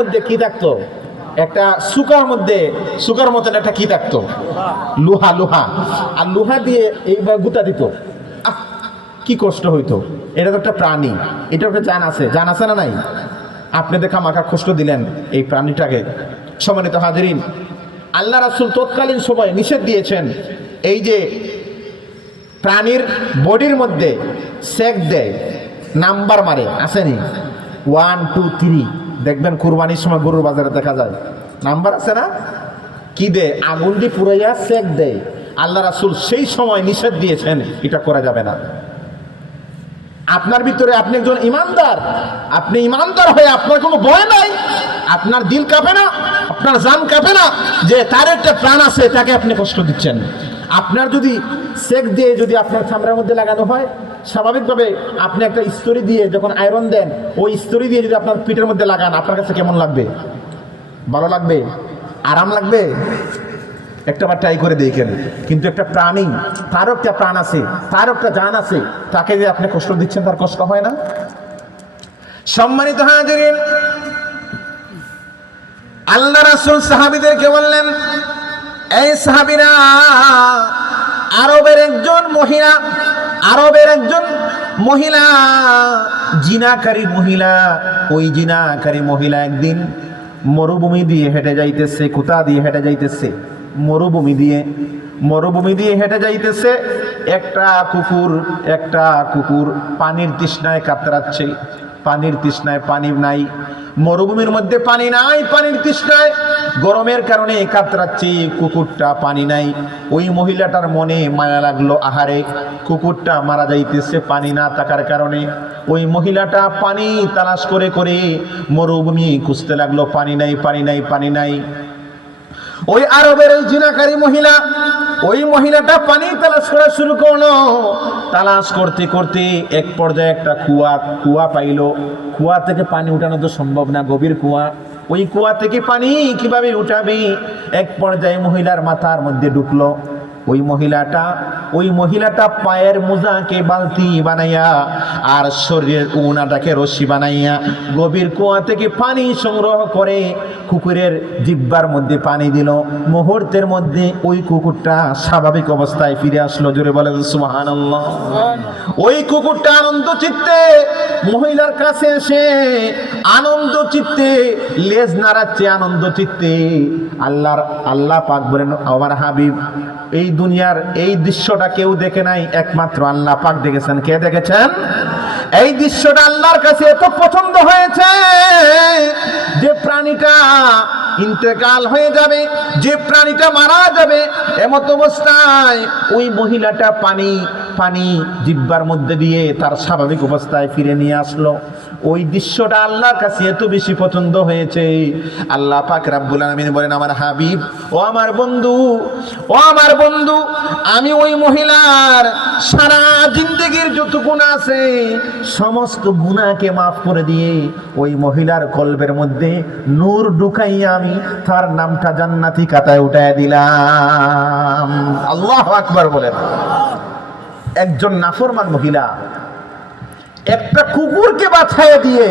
মধ্যে কি থাকতো? একটা সুকার মতন একটা কি থাকতো, লোহা। আর লোহা দিয়ে এইভাবে গুতা দিত। কি কষ্ট হইতো। এটা তো একটা প্রাণী, এটা একটা জান আছে না নাই? আপনি দেখা মাখা কষ্ট দিলেন এই প্রাণীটাকে। সম্মানিত হাজিরিন, আল্লাহ রাসূল তৎকালীন সময় নিষেধ দিয়েছেন, এই যে প্রাণীর বডির মধ্যে সেক দেয়, নাম্বার মারে, আসেনি 1 2 3, দেখবেন কুরবানির সময় গরুর বাজারে দেখা যায় নাম্বার আছে না, কি দেয়, আগুন দিয়ে পুরাইয়া সেক দেয়। আল্লাহ রাসূল সেই সময় নিষেধ দিয়েছেন, এটা করা যাবে না। আপনার ভিতরে আপনি একজন ইমানদার, আপনি ইমানদার হয়ে আপনার কোনো ভয় নাই, আপনার দিল কাঁপে না, আপনার জান কাঁপে না যে তার একটা প্রাণ আছে, তাকে আপনি কষ্ট দিচ্ছেন। আপনার যদি সেক দিয়ে যদি আপনার চামড়ার মধ্যে লাগানো হয়, স্বাভাবিকভাবে আপনি একটা ইস্ত্রি দিয়ে যখন আয়রন দেন, ওই ইস্ত্রি দিয়ে যদি আপনার পিঠের মধ্যে লাগান, আপনার কাছে কেমন লাগবে? ভালো লাগবে? আরাম লাগবে? একটাবার ট্রাই করে দেখেন। কিন্তু একটা প্রাণী, তারও একটা প্রাণ আছে, তারও একটা জান আছে, তাকে যে আপনি কষ্ট দিচ্ছেন, তার কষ্ট হয় না? সম্মানিত হাজিরিন, আল্লাহ রাসূল সাহাবীদেরকে বললেন, এই সাহাবীরা, আরবের একজন মহিলা জিনাকারী মহিলা, ওই জিনাকারী মহিলা একদিন মরুভূমি দিয়ে হেঁটে যাইতেছে। কোথা দিয়ে হেঁটে যাইতেছে? মরুভূমি দিয়ে হেঁটে যাইতেছে। একটা কুকুর পানির তৃষ্ণায় কাতরাচ্ছে। পানির তৃষ্ণায় পানি নাই, মরুভূমির মধ্যে পানি নাই, পানির তৃষ্ণায় গরমের কারণে কাতরাচ্ছে। কুকুরটা পানি নাই। ওই মহিলাটার মনে মায়া লাগলো, আহারে কুকুরটা মারা যাইতেছে পানি না থাকার কারণে। ওই মহিলাটা পানি তালাশ করে মরুভূমি খুঁজতে লাগলো, পানি নাই। ওই আরবের ওই জিনাকারী মহিলা, ওই মহিলাটা পানি তালাশ করা শুরু করলো। তালাশ করতে এক পর্যায়ে একটা কুয়া পাইলো। কুয়া থেকে পানি উঠানো তো সম্ভব না, গভীর কুয়া। ওই কুয়া থেকে পানি কিভাবে উঠাবে? এক পর্যায়ে মহিলার মাথার মধ্যে ঢুকলো। ওই মহিলাটা পায়ের মোজাকে বালতি বানাইয়া আর শরীরের উনাটাকে রশি বানাইয়া গভীর কুয়া থেকে পানি সংগ্রহ করে কুকুরের জিহ্বার মধ্যে পানি দিল। মুহূর্তের মধ্যে ওই কুকুরটা স্বাভাবিক অবস্থায় ফিরে আসলো। জোরে বলেন সুবহানাল্লাহ। ওই কুকুরটা আনন্দ চিত্তে মহিলার কাছে এসে আনন্দ চিত্তে লেজ নাড়াচ্ছে, আনন্দ চিত্তে। আল্লাহ পাক বলেন, আমার হাবিব, এই দুনিয়ার এই দৃশ্যটা কেউ দেখে নাই, একমাত্র আল্লাহ পাক দেখেছেন। কে দেখেছেন? এই দৃশ্যটা আল্লাহর কাছে এত পছন্দ হয়েছে যে প্রাণীটা ইন্তেকাল হয়ে যাবে, যে প্রাণীটা মারা যাবে, এমত অবস্থায় ওই মহিলাটা পানি জিহ্বার মধ্যে দিয়ে তার স্বাভাবিক অবস্থায় ফিরে নিয়ে আসলো। ওই দৃশ্যটা আল্লাহর কাছে এত বেশি পছন্দ হয়েছে। আল্লাহ পাক রাব্বুল আলামিন বলেন, আমার হাবিব, ও আমার বন্ধু, আমি ওই মহিলার সারা জিন্দেগির যত গুনাহ আছে সমস্ত গুনাহকে মাফ করে দিয়ে ওই মহিলার কলবের মধ্যে নূর ঢুকাইয়া আমি তার নামটা জান্নাতি খাতায় উঠায় দিলাম। আল্লাহু আকবার বলেন। একজন নাফরমান মহিলা একটা কুকুরকে বাঁচাইয়া দিয়ে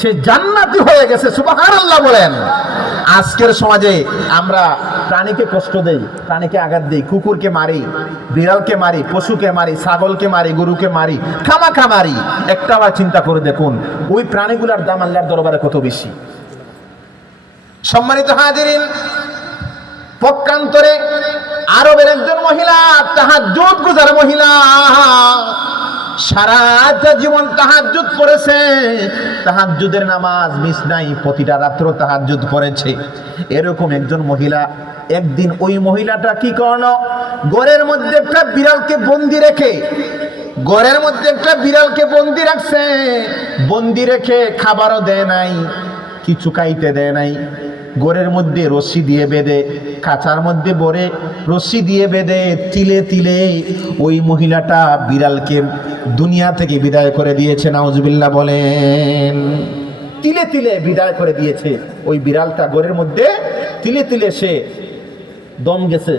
সে জান্নাতি হয়ে গেছে। সুবহানাল্লাহ বলেন। আজকের সমাজে আমরা প্রাণীকে কষ্ট দেই, প্রাণীকে আঘাত দেই, কুকুরকে মারি, বিড়ালকে মারি, পশুকে মারি, ছাগলকে মারি, গরুকে মারি, খামাখা মারি। একটা বার চিন্তা করে দেখুন ওই প্রাণীগুলোর দাম আল্লাহর দরবারে কত বেশি। সম্মানিত হাজিরিন, পক্ষান্তরে আরবের একজন মহিলা, তাহাজ্জুদ গুজার মহিলা, সারা জীবন তাহাজ্জুদ পড়েছে, তাহাজ্জুদের নামাজ মিস নাই, প্রতিটা রাত্র তাহাজ্জুদ পড়েছে। এরকম একজন মহিলা, একদিন ওই মহিলাটা কি করলো, ঘরের মধ্যে একটা বিড়ালকে বন্দি রাখছে। বন্দি রেখে খাবারও দেয় নাই, কিছু খাইতে দেয় নাই। ঘরের মধ্যে রশি দিয়ে বেঁধে, কাঁচার মধ্যে ভরে রশি দিয়ে বেঁধে তিলে তিলে ওই মহিলাটা বিড়ালকে দুনিয়া থেকে বিদায় করে দিয়েছে। নাউজুবিল্লাহ বলেন। তিলে তিলে বিদায় করে দিয়েছে। ওই বিড়ালটা ঘরের মধ্যে তিলে তিলে সে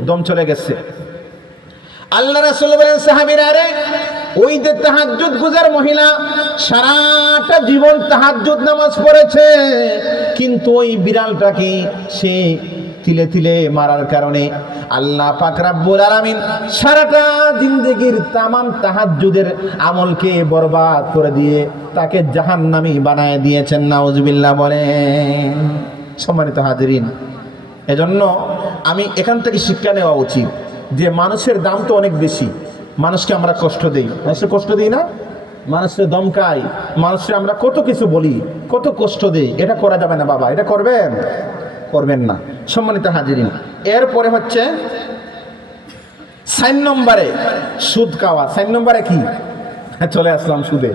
দম চলে গেছে। আল্লাহ রাসূল বলেন, সাহাবীরা, রে ওই যে তাহাজ্জুদ গুজার মহিলা সারাটা জীবন তাহাজ্জুদ নামাজ পড়েছে, কিন্তু ওই বিড়ালটাকে সে তিলে তিলে মারার কারণে আল্লাহ পাক রব্বুল আলামিন সারাটা জিন্দেগির তামাম তাহাজ্জুদের আমলকে বরবাদ করে দিয়ে তাকে জাহান্নামী বানায় দিয়েছেন। নাউজুবিল্লাহ বলেন। সম্মানিত হাজিরিন, এজন্য আমি এখান থেকে শিক্ষা নেওয়া উচিত যে মানুষের দাম তো অনেক বেশি, মানুষকে আমরা কষ্ট দেই, মানুষকে কষ্ট দিই না, মানুষকে দমকাই, মানুষকে আমরা কত কিছু বলি, কত কষ্ট দেই। এটা করা যাবে না বাবা, এটা করবেন না। সম্মানিত হাজিরিন, এরপরে হচ্ছে 4 নম্বরে সুদ খাওয়া। 4 নম্বরে কি? চলে আসলাম সুদে।